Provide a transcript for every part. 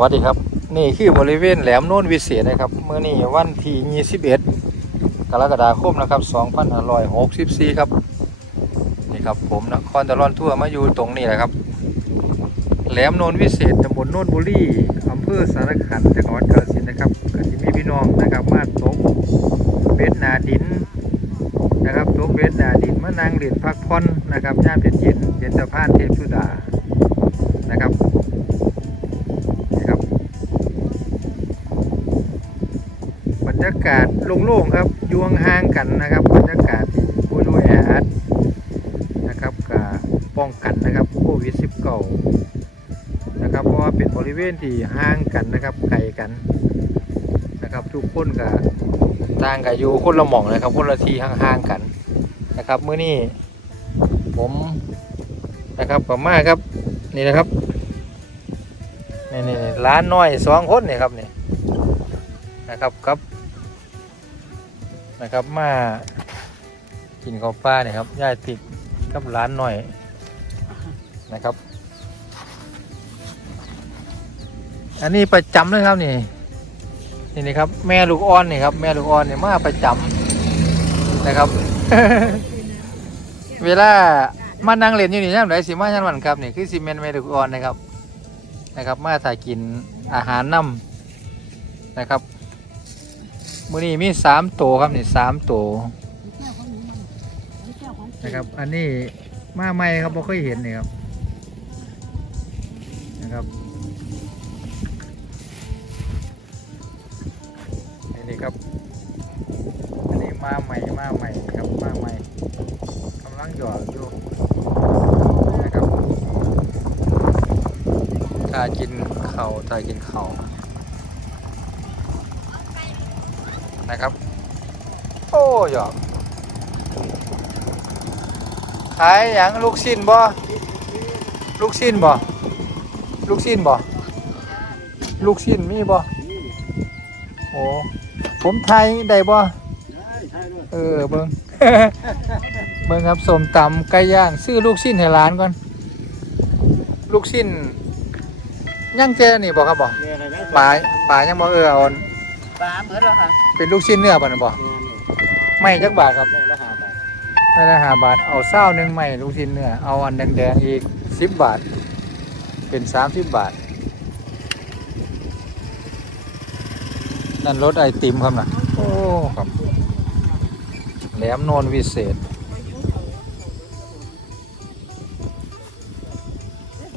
วัสดีครับ นี่คือบริเวณแหลมโน้นวิเศษนะครับเมื่อนี้วันที่21 กรกฎาคมนะครับ2564 ครับ นี่ครับผมนครตะลอนทั่วร์มาอยู่ตรงนี้แหละครับ แหลมโน้นวิเศษตำบลโน้นบุรีอำเภอสารขันจังหวัดกาฬสินธุ์นะครับก็จะมีพี่น้องนะครับมาตกเบ็ดนาดินนะครับตกเบ็ดนาดินมานางเล่นพักผ่อนนะครับย่ามเย็นเย็นตะพานเทพสุดา รยากาศโล่งๆครับยวงห่างกันนะครับบรรยากาศที่ผู้อยู่แออัดนะครับกับป้องกันนะครับโควิด19นะครับเพราะว่าเป็นบริเวณที่ห่างกันนะครับไกลกันนะครับทุกคนกับต่างกับอยู่คนละหม่องนะครับคนละที่ห่างๆกันนะครับเมื่อนี้ผมนะครับกับมาครับนี่นะครับนี่นี่นี่ร้านน้อยสองคนนี่ครับนี่นะครับครับ นะครับมากินข้าวปลาเนี่ยครับย่ายติดกับร้านหน้อยนะครับ อันนี้ประจำเลยครับนี่นี่นี่ครับ แม่ลูกอ่อนนี่ครับ แม่ลูกอ่อนเนี่ยมาประจำนะครับ เวลามานั่งเล่นอยู่นี่ย่ำไรสิมาย่ำวันครับนี่คือซีเมนแม่ลูกอ่อนนะครับนะครับ มาถ่ายกินอาหารน้ำนะครับ มือนี้มีสามตัวครับนี่สามตัวนะครับ อันนี้มาใหม่ครับบ่เคยเห็นนี่ครับนะครับนี่นี่ครับ อันนี้มาใหม่มาใหม่ครับมาใหม่กำลังหยอดอยู่นะครับถ้ากินเขาวถ้ากินเขาว นะครับ โอ้ยอกขายอย่างลูกชิ้นบ่ลูกชิ้นบ่ลูกชิ้นบ่ลูกชิ้นมีบ่โอ้ผมไทยได้บ่เออเบิ่งเบิ่งครับสมตำไก่ย่างซื้อลูกชิ้นให้ร้านก่อน ลูกชิ้นย่างเจนี่บอกครับบอกปลาปลายังบอกเออเอาปลาเหมือนแล้วค่ะ เป็นลูกชิ้นเนื้อป่ะนะบอกไม่จักบาทครับแล้วหาไปไม่ละห้าบาท เอาเศร้าหนึ่งไม่ลูกชิ้นเนื้อ เอาอันแดงๆอีกสิบบาท เป็นสามสิบบาท นั่นรถไอติมครับนะโอ้ครับแหลมโนนวิเศษ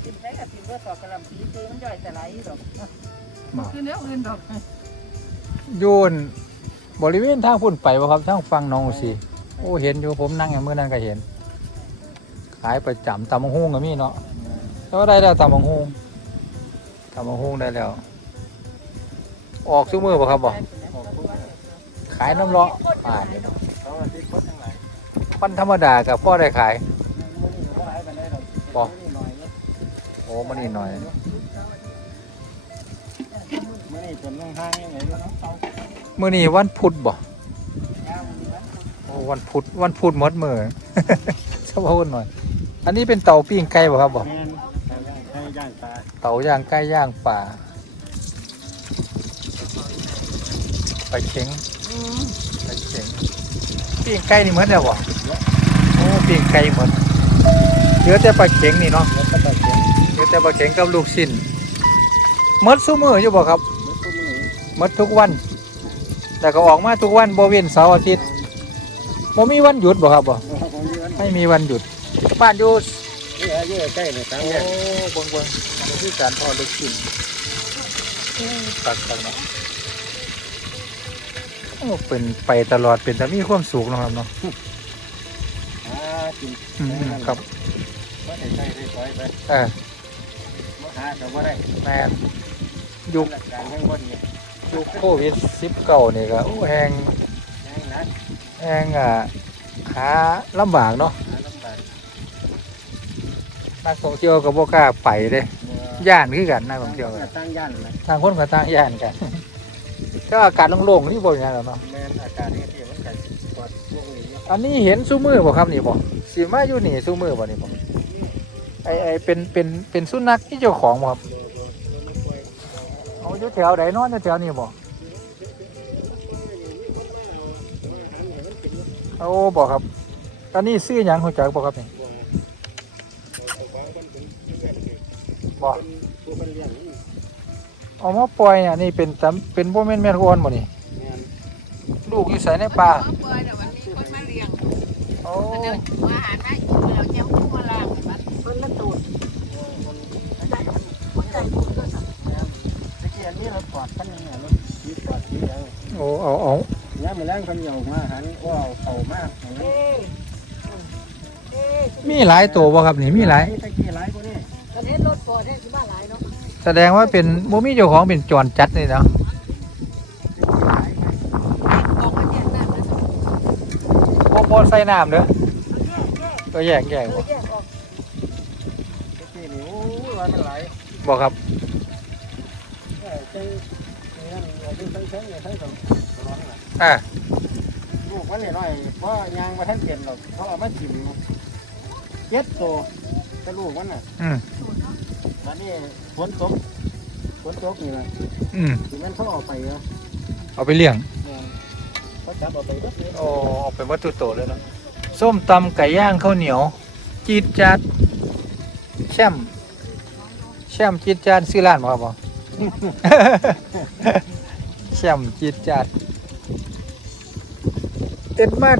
กินได้กับกินเพื่อต่อกระลำปีซื้อมันย่อยแต่ไหลดอกคือเนื้ บริเวณทางพุ่นไปวะครับทางฟังน้องสิโอ้เห็นอยู่ผมนั่งอย่างเมื่อนั้นก็เห็น ขายประจำตำบังฮุงก็มีเนาะแต่ว่าได้แล้วตำบังฮุงตำบังฮุงได้แล้ว ออกซุ้มือป่ะครับบอขายน้ำเลาะอ่านนี่นาะวันธรรมดากับพ่อได้ขายโอ้มันนี่หน่อยไม่ได้จนต้องห้างยังไงแล้วน้องเตา มื่อนี้วันพุธบ่โอ้วันพุธวันพุธมดมือเฉพาะวันหน่อย อันนี้เป็นเตาปิ้งไก่บ่ครับบ่แมนใช้ย่างตาเตาย่างไก่ย่างป่าไปเข็งไปเข็งปิ้งไก่นี่หมดแล้วบ่โอ้ปิ้งไก่หมดเหลือแต่ปลาเข็งนี่เนาะเยงเหลือแต่ปลาเข็งกับลูกชิ้นมดซุมืออยู่บ่ครับแล้วก็มือหมดทุกวัน แต่ก็ออกมาทุกวันบ่เว้นเสาร์อาทิตย์บ่มีวันหยุดบ่ครับบ่ผมยืนไม่มีวันหยุด บ้านอยู่เยอะเยอะใกล้เลยตั้งโอ้เนี่ยเบิ่งเบิ่งนี่คือการทอดลูกชิ้นตักตักเนาะโอ้เป็นไปตลอดเป็นแต่มีความสุขเนาะครับเนาะอ่ากินอืมครับก็ได้ใช้ได้สวยไปเออมะขามก็ว่าได้แม่นยุค หลักการทั้งหมดนี่ยุคโควิด19นี่ก็โอ้แฮงแห้งนักแฮงอะหาลำบากเนาะหาลำบากนักท่องเที่ยวก็บ่กล้าไปเด้ย่านคือกันนักท่องเที่ยวก็ตั้งย่านเลยทางคนก็ต่างย่านกันก็อากาศโล่งๆนี่บ่อย่างนั้นหรอกเนาะแมนอากาศนี่ที่มันกันปลอดพวกนี้อันนี้เห็นซูมือบ่ครับนี่บ่สิมาอยู่นี่ซูมือบ่นี่บ่ไอไอเป็นเป็นเป็นสุนัขที่เจ้าของบ่ครับ เอาอยู่แถวใดนอนอยู่แถวนี้บ่โอ้บ่ครับตอนนี้ซื้อหยังหัวจักบ่ครับนี่บ่เอามาปล่อยอะนี่เป็นตำเป็นบ่แม่นแม่นอ่อนบ่นี่ลูกอยู่ไสในป่าเปิดเดี๋ยววันนี้คนมาเลี้ยงโอ้เดี๋ยวอาหารให้เราเจ้าผู้มาลางมันคนละตูด เกียนนี่เราปอดกันยังไงรถมีปอดที่ยังโอ้เอาเอาย่ามาแรงคนเหยามาหันว่าเอาเข่ามากมีหลายตัวบ่ครับนี่มีหลายตะเกียนหลายกว่านี้ตอนนี้รถฟอดเนี่ยคือบ้านหลายเนาะแสดงว่าเป็นบ่มีเจ้าของเป็นจรจัดนี่เนาะออกมาแยกน้ำนะบ่บ่ใส่น้ำเด้อก็แยกแยกบ่อแยกอกตะเนี่ยวันมันหลายบ่ครับ เออจังนี่นั่นอย่าดูทั้งทั้งอย่าทั้งสองร้อนน่ะอ่าลูกมันนี่น้อยเพราะยางมาท่านเปลี่ยนหรอกเขาเอามาจิ้มเจ็ดตัวแต่ลูกมันน่ะอืมตอนนี้ฝนตกฝนตกนี่นะอืมที่มันเขาเอาไปเหรอเอาไปเลี้ยงเนี่ยเขาจับเอาไปก็เลยโอ้เอาเป็นวัตถุโตเลยเนาะส้มตำไก่ย่างข้าวเหนียว จีดจัดแช่มแช่มจีดจัดซื้อร้านบ่ครับบ่ แช่มจีดจัดเอ็ดมา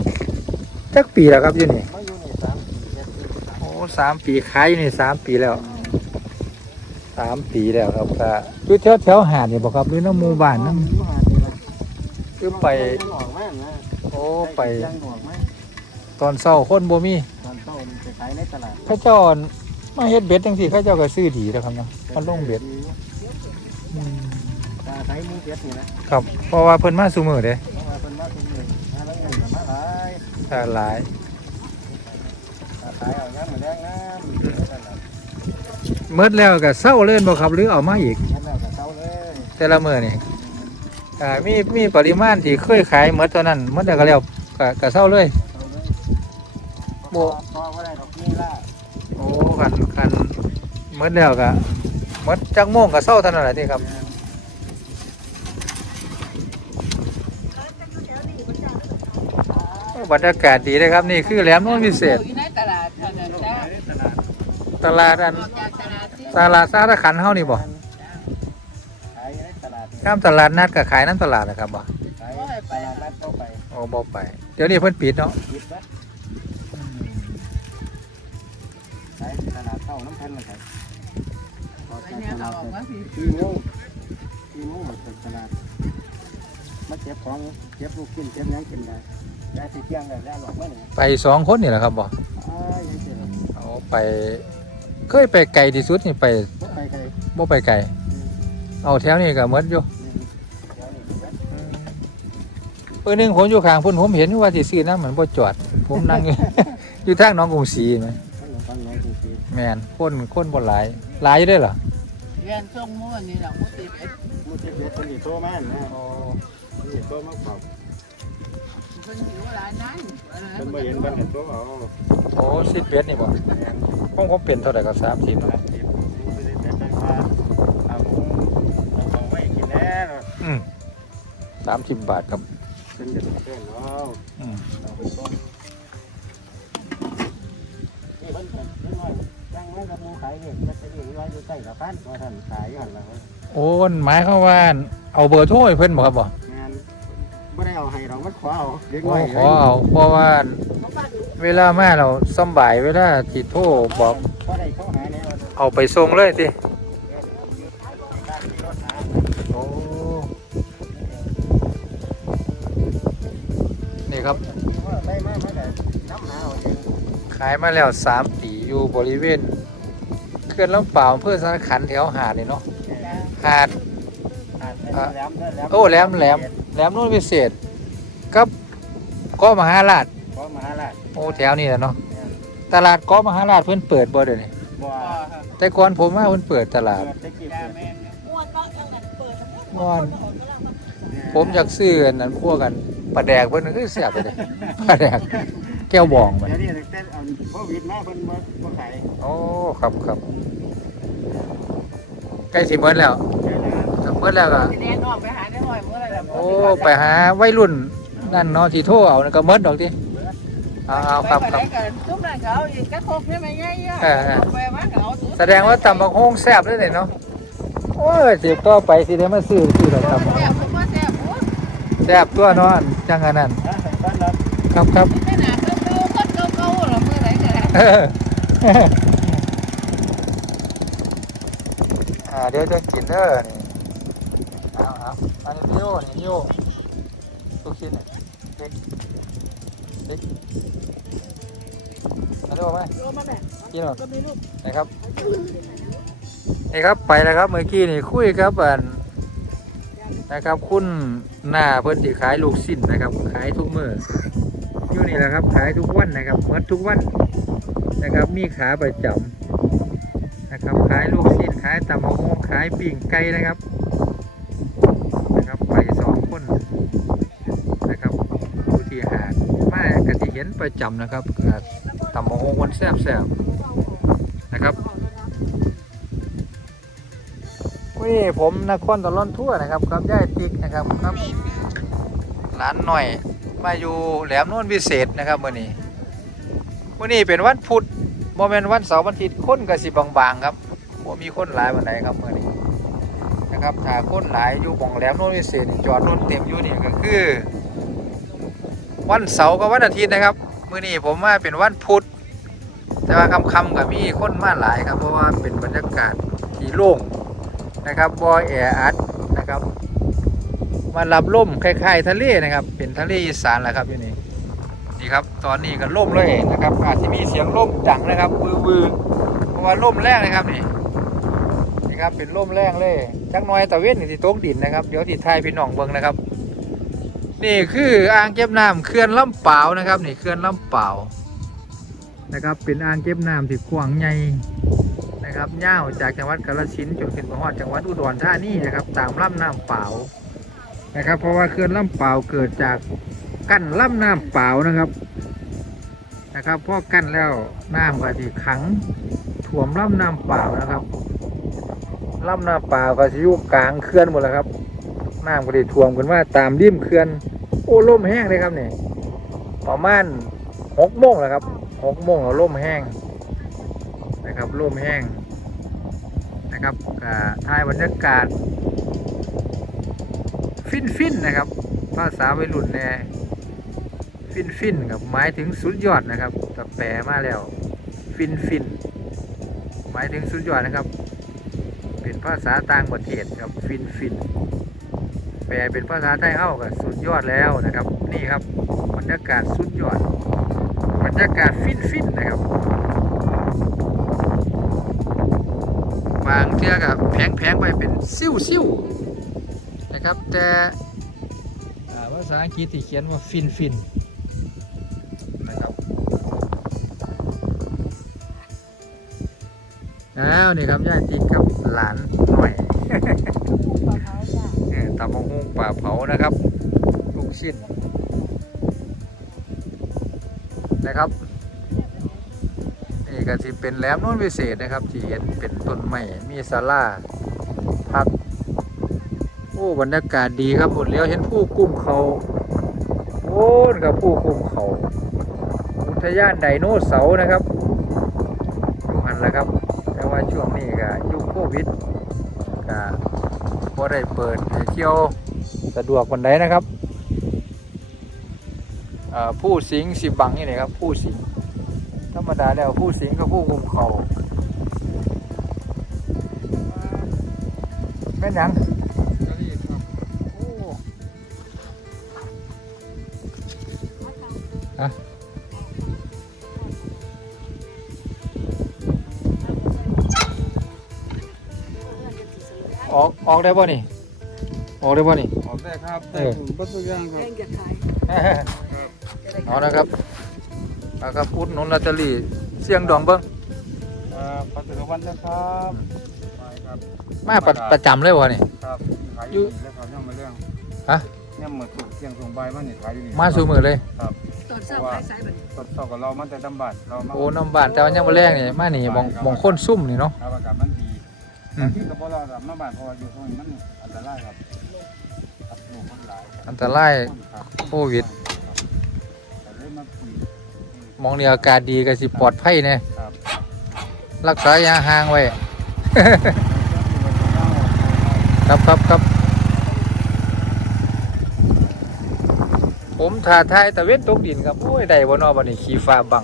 จักปีแล้วครับอยู่นี่เขาอยู่นี่สามสี่เจ็ดสี่สามโอ้สามปีขายอยู่นี่สามปีแล้วสามปีแล้วครับก็อยู่แถวแถวหาดนี่บ่ครับหรือน้ำหมู่บ้านน้อยู่หาดนี่ล่ะำคือไปยังออกมานะโอ้ไป ยังออกมาตอนเช้าคนบ่มีตอนเช้ามันไปขายในตลาดเข้าเจ้าอั่นมาเฮ็ดเบ็ดจังซี่เข้าเจ้าก็ซื้อดีแล้วครับเนาะมันลงเบ็ดอืมตาใช้มือ เบ็ดนี่นะครับเพราะว่าเพิ่นมาซุมื้อเด้เพราะว่าเป็นมาตรงนี้มาแล้วเงินกับมาหลายถ้าหลายตาขายเอาน้ำมาแดงน้ำนั่นแหละหมดแล้วก็เซาเล่นบ่ครับหรือเอามาอีก นั่นแล้วก็เช้าเลยแต่ละมื้อนี่อ่ามีมีปริมาณที่เคยขายหมดเท่านั้นหมดแล้วก็แล้วก็ก็เซาเลยเช้าเลยบ่ พอว่าได้ดอกนี่ล่ะโอ้คันคันหมดแล้วก็หมดจักโมงก็เซาเท่านั้นแหละติครับโอ้ บรรยากาศดีเลยครับ นี่คือแหลมโน้นพิเศษ อยู่ในตลาดเท่านั้นจ้าตลาดตลาดอันออกจากตลาดที่ตลาดสารขันเฮานี่บ่ขายในตลาดนี่ข้ามตลาดนัดก็ขายน้ำตลาดนะครับบ่ขายตลาดนัดเข้าไปโอ้บ่ไป เดี๋ยวนี้เพิ่นปิดเนาะหยิบนะขายตลาดเข้าน้ำพันเลยขายออกไปจากเนี่ยตเอาลาดออกไปมาสิที่โมงที่โมงออกจากตลาดมาเก็บของเก็บลูกกินเก็บหยังกินได้ ได้สิเที่ยงได้ได้หรอกมั้งเนี่ยไปสองคนนี่แหละครับบ่อ้ายยังเสียเอาไป เคยไปไกลที่สุดนี่ไปบ่ไปไกลบ่ไปไกลเอาแถวนี้ก็หมดอยู่เดี๋ยวนี้เดี๋ยวเพิ่นหนึงผมอยู่ข้างพุ่นผมเห็นว่าสิซื้อน้ำมันบ่จอด ผมนั่งอยู่ อยู่ทางหนองกรุงศรีแม่มันฟังน้อยจริงแม่นคนคนบ่หลายหลายอยู่เด้อเหรอเรียนส่งม้วนนี่แหละมุติดเอ็ดๆมูเจ็บเด็ดคนนี้โตมานะคนนี้โตมาเปล่า เพิ่นหิวหลายนั้นเพิ่นบ่เห็นเพิ่นเห็นโตเอาโอ้สิบเบ็ดนี่บ่แม่นผมผมเป็นเท่าไหร่ก็30คเนาะรับที่ผู้สิเป็นเป็นว่าเอาหมูเอาของไว้กินแน่เนาะอืม30บาทครับเป็นเด็ดเพื่อนเอาอืมเอาไปต้มนี่เพิ่นเพิ่นเพิ่นว่าตั้งไว้กับหมูขายนี่มันจะอยู่ไว้อยู่ใต้สะพานว่าท่านขายอยู่หั่นล่ะโอ้มันหมายความว่า เอาเบอร์โทรให้เพิ่นบ่ครับบ่ มันขอเอาเด็กโอ้ไว้ขอเอาเพราะว่าเวลามาเราสำบายเวลาที่โทรบอกก็ได้เขาหาเนี่ยเอาไปส่งเลยสิโอ้นี่ครับได้มาไม่ได้น้ำหนาวเองขายมาแล้วสามปีอยู่บริเวณเขื่อนลำเปล่าวอำเพื่อสารขันแถวหาดนี่เนาะหาดแหลมแหลมโอ้แหลมแหลมแหลมนู่นพิเศษ กับก็มหาราชก็มหาลัยโอ้แถวนี้แหละเนาะตลาดก็มหาราชเพิ่นเปิดบ่เดี๋ยวนี้บ่พ่อครับแต่ก่อนผมว่าเพิ่นเปิดตลาดเจะกี่ยาแม่นม่อนผมอยากซื้ออันนั้นพวกกันปลาแดกเพิ่นนคือเสียบไปเลยปลาแดกแก้วบองมันเดี๋ยวนี้แต่เอาโควิดมาเพิ่นบ่บ่ขายโอ้ครับครับใกล้สิหมดแล้วแค่นั้นครับเมื่อแล้วก็สิแดนออกไปหาได้หน่อยเมื่อไหร่ล่ะโอ้ไปหาวัยรุ่น นั่นเนาะที่โทรเอานั่นก็เมิดดอกติเอาเอาครับครับไปกันทุกนั้นก็เอาอีกกระทบใช่ไหมไงอะเออเออ ไปว่าก็เอาสูแสดงว่าตำบักฮงแซ่บเลยเนาะโอ้ยสิบต่อไปสิได้มาซื้อซื้อดอกตำบักแซ่บผมว่าแซ่บโอ้แซ่บตัวเนาะอันจังอันนั้นนะบ้านเราครับครับไม่น่าคือคือคนเก่าๆหรอเมื่อไหร่ก็ได้เอออ่าเดี๋ยวจะกินเด้อนี่เอาเอาอันนี้พี่โยนี่พี่โยลูกชิ้นเนี่ยเด็กเด็กอันนี้บอกไหมโยมาแม่กินหรอก็มีลูกนะครับ นี่ครับไปแล้วครับเมื่อกี้นี่คุยครับอันนะครับ คุณหน้าเพิ่นสิขายลูกชิ้นนะครับ ขายทุกมื้ออยู่นี่แหละครับ ขายทุกวันนะครับเมื่อทุกวันนะครับ มีขาประจำนะครับ ขายลูกชิ้นขายตำมะม่วงขายปิ่งไก่นะครับนะครับ เห็นประจำนะครับตำมะม่วงวันแซ่บๆนะครับนี่ผมนครตะล่อนทั่วนะครับกับย่ายติ๊กนะครับครับร้านหน่อยมาอยู่แหลมโน่นวิเศษนะครับมื่อนี้มื่อนี้เป็นวันพุธโมเมนวันเสาร์วันอาทิตย์คนกะสิบางๆครับว่ามีคนหลายวันไหนครับมื่อนี้นะครับถ้าคนหลายอยู่บ่องแหลมโน่นวิเศษจอดรถเต็มอยู่นี่ก็คือ วันเสาร์กับวันอาทิตย์นะครับมื่อนี้ผมมาเป็นวันพุธแต่ว่าคำๆกับมีคนมาหลายครับเพราะว่าเป็นบรรยากาศที่โล่งนะครับบอยแออัดนะครับมารับลมคล้ายๆทะเลนะครับ เป็นทะเลอีสานแหละครับอยู่นี่นี่ครับ ตอนนี้ก็ล่มเลยนะครับ อาจจะมีเสียงล่มดังนะครับวือวือเพราะว่าล่มแรงนะครับนี่นี่ครับเป็นล่มแรงเลยจักน้อยตะเวนนี่ที่ตกดินนะครับเดี๋ยวที่ไทยพี่น้องเบิ่งนะครับ นี่คืออ่างเก็บน้ำเขื่อนลำเปล่านะครับนี่เขื่อนลำเปล่านะครับ เป็นอ่างเก็บน้ำที่กว้างใหญ่นะครับยาวจากจังหวัดกาฬสินธุ์จนขึ้นมาฮอดจังหวัดอุดรธานีนะครับตามลำน้ำเปล่านะครับ เพราะว่าเขื่อนลำเปล่าเกิดจากกั้นลำน้ำเปล่านะครับนะครับพอกั้นแล้วน้ำก็ที่ขังถ่วมลำน้ำเปล่านะครับลำน้ำเปล่าก็จะอยู่กลางเขื่อนหมดแล้วครับน้ำก็ได้ท่วมกันว่าตามริมเขื่อน โอ้ล่มแห้งเลยครับเนี่ยประมาณหกโมงแล้วครับหกโมงเราล่มแห้งนะครับล่มแห้งนะครับก็ถ่ายบรรยากาศ ฟินฟินนะครับ ภาษาวัยรุ่นแน่ฟินฟินๆครับหมายถึงสุดยอดนะครับแต่แปลมาแล้ว ฟินฟินหมายถึงสุดยอดนะครับ เป็นภาษาต่างประเทศครับฟินฟิน แปลเป็นภาษาไทยเอ้ากับสุดยอดแล้วนะครับ นี่ครับบรรยากาศสุดยอด บรรยากาศฟินฟินๆนะครับ บางเทือกับแพงแพงๆไปเป็นซิ่วซิ่วๆนะครับ แต่ภาษาอังกฤษที่เขียนว่าฟินฟินๆนะครับแล้วนี่ครับย่าติดกับหลานหน่อย เออตำบักหุ่งป่าเผานะครับ ลูกชิ้นนะครับนี่ก็ที่เป็นแหลมโน้นวิเศษนะครับ ที่เห็นเป็นต้นไม้มีศาลาพักโอ้บรรยากาศดีครับหมดเลี้ยวเห็นผู้กุ้มเขาโอ้นกับผู้กุ้มเขาอุทยานไดโนเสาร์นะครับอยู่หันแหละครับ แต่ว่าช่วงนี้ก็ยุคโควิดก็ พอได้เปิดให้เที่ยวสะดวกวันใดนะครับเอ่อผู้สิงห์สิบังนี่เลยครับ ผู้สิงห์ธรรมดาแล้วผู้สิงกับผู้คุมเขาแม่นหยังโอ้ฮะ ออกออกได้ป่ะนี่ ออกได้ป่ะนี่ ออกได้ครับเออบัตรทุกอย่างครับแม่งจะขายเอานะครับเอาครับอุดหนุนลอตเตอรี่เสียงดองเบิ้งอ่าปัจจุบันนะครับไปครับมาประประจำเลยวะนี่ ครับขายอยู่อยู่แล้วครับยังมาเรื่องฮะ เนี่ยเหมือนถูกเสียงส่งใบมาเนี่ยขายอยู่นี่มาสู่มือเลยตอนเช้าขายสายบัดสดสกับเรามาแต่ตำบัดเรามาโอ้น้ำบานแต่ว่ายังมาแรงนี่มานี่บองบองค้นซุ่มนี่เนาะครับอากาศมันดี อืม ที่กับพวกเราแบบมาบ้านเพราะว่าอยู่ตรงนี้มันออันตรายครับครับลูกมันหลายครับอันตรายครับโควิดแต่เลยมาคุยมองนี่อากาศดีก็สิปลอดภัยเนี่ยครับ รักษาอยาห่างไว้ ครับครับครับ ผมถ่าทายตะเวนตกดินครับ โอ้ย ได้บ่เนอบันนี้ขี่ฟ้าบัง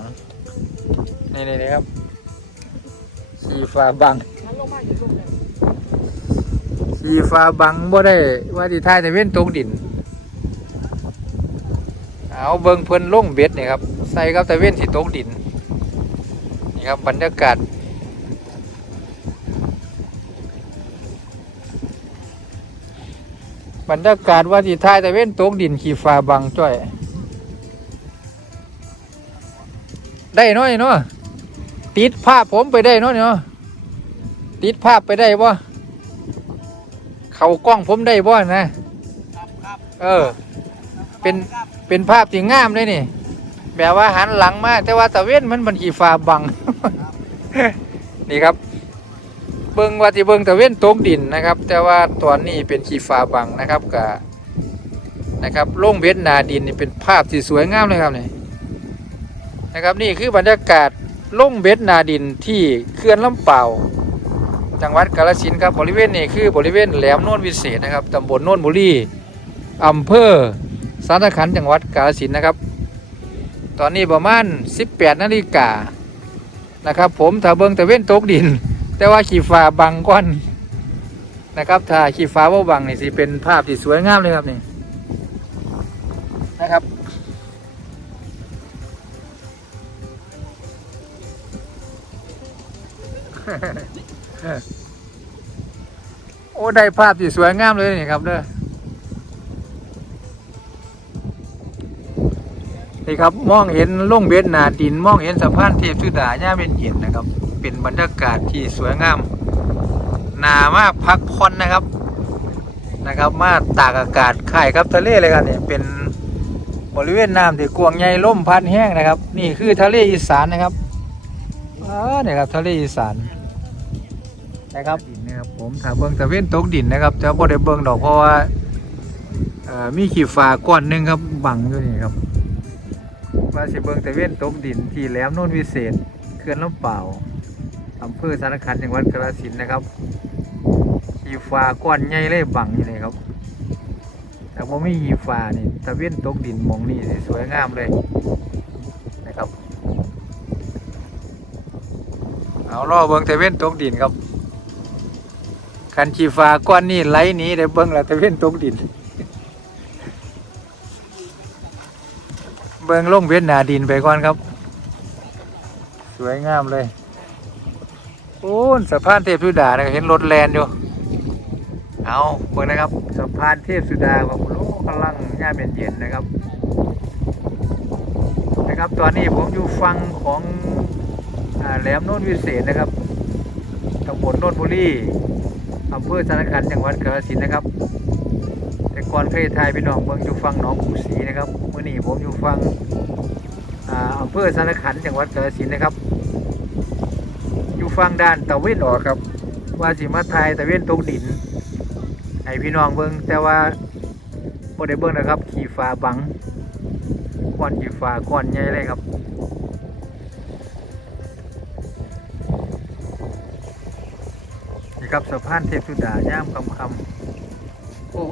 นี่นี่นี่ครับ ขี่ฟ้าบัง ขี่ฟ้าบังบ่ได้ว่าที่ทายตะเวนตกดิน เอาเบิงเพิ่นล่งเบ็ดนี่ครับใส่กับตะเวนที่ตกดินนี่ครับบรรยากาศบรรยากาศว่าที่ทายตะเวนตกดินขี่ฟ้าบังจ้อยได้น้อยเนาะติดภาพผมไปได้เนาะเนาะติดภาพไปได้บ่ เขากล้องผมได้บ่นะ ครับครับเออ เป็นเป็นภาพที่งามเลยนี่ แบบว่าหันหลังมาแต่ว่าตะเวนมันมันขี่ฟ้าบัง นี่ครับ เบิ้งว่าที่เบิ้งตะเวนตกดินนะครับ แต่ว่าตอนนี้เป็นขี่ฟ้าบังนะครับกะนะครับลงเบ็ดหนาดินนี่เป็นภาพที่สวยงามเลยครับนี่นะครับนี่คือบรรยากาศลงเบ็ดหนาดินที่เขื่อนลำเปล่า จังหวัดกาฬสินธุ์ครับบริเวณนี้คือบริเวณแหลมโน่นวิเศษนะครับตำบลโน่นบุรีอำเภอสารขันจังหวัดกาฬสินธุ์นะครับ ตอนนี้ประมาณ 18นาฬิกานะครับ ผมถ้าเบิ้งตะเว้นตกดิน แต่ว่าขีฟ้าบังก้อนนะครับ ถ้าขีฟ้าว่าบังนี่สิเป็นภาพที่สวยงามเลยครับนี่นะครับ อ้ได้ภาพที่สวยงามเลยนี่ครับเด้อนี่ครับมองเห็นล่งเบ็ดหนาดิน มองเห็นสะพานเทพสุดาย่าเป็นเย็นนะครับ เป็นบรรยากาศที่สวยงามหนามาพักผ่อนนะครับนะครับ มาตากอากาศข่ายครับทะเลเลยครับเนี่ยเป็นบริเวณน้ำที่กวางใหญ่ล่มพัดแห้งนะครับ นี่คือทะเลอีสานนะครับอ๋อเนี่ยครับทะเลอีสานนะครับ ครับผมถ้าเบิ้งตะเวนตกดินนะครับจะบ่ได้เบิ้งดอกเพราะว่ามีขีฟ้าก้อนหนึงครับบังอยู่นี่ครับว่าสิเบิ้งตะเวนตกดินที่แหลมโน่นวิเศษเขื่อนลำเปล่าอำเภอสารคันจังหวัดกาฬสินนะครับขีฟ้าก้อนใหญ่เลยบังอยู่นี่ครับแต่ว่าไม่ขีฟ้านี่ตะเวนตกดินมองนี่สวยงามเลยนะครับเอาล่อเบิ้งตะเวนตกดินครับ คันชีฟ้าก้อนนี่ไหลนี้ได้เบิ้งล้วตะเว้นตกดิน เบิ้งลงเวียนหนาดินไปก่อนครับ สวยงามเลยโอ้นสะพานเทพสุดาเนี่ยเห็นรถแลนอยู่ เอาเบิ้งนะครับสะพานเทพสุดาว่าโอ้กำลังย่าเป็นเย็นนะครับ นะครับตอนนี้ผมอยู่ฟังของอแหลมโน่นวิเศษนะครับตำบลโน่นบุรี อำเภอสารคันจังหวัดกาฬสินธุ์นะครับ แต่ก่อนเคยทายพี่น้องเมืองอยู่ฟังหนองกูสีนะครับเมื่อนี้ผมอยู่ฟังอ่าอำเภอสารคันจังหวัดกาฬสินธุ์นะครับ อยู่ฟังด้านตะเวนออกครับ ว่าสิมาทายตะเวนตกดินให้พี่น้องเบิ่งแต่ว่าบ่ได้เบิ่งนะครับ ขี่ฟ้าบังก้อนขี่ฟ้าก้อนใหญ่เลยครับ กับสะพานเทพสุดาย่ามคำคำโอ้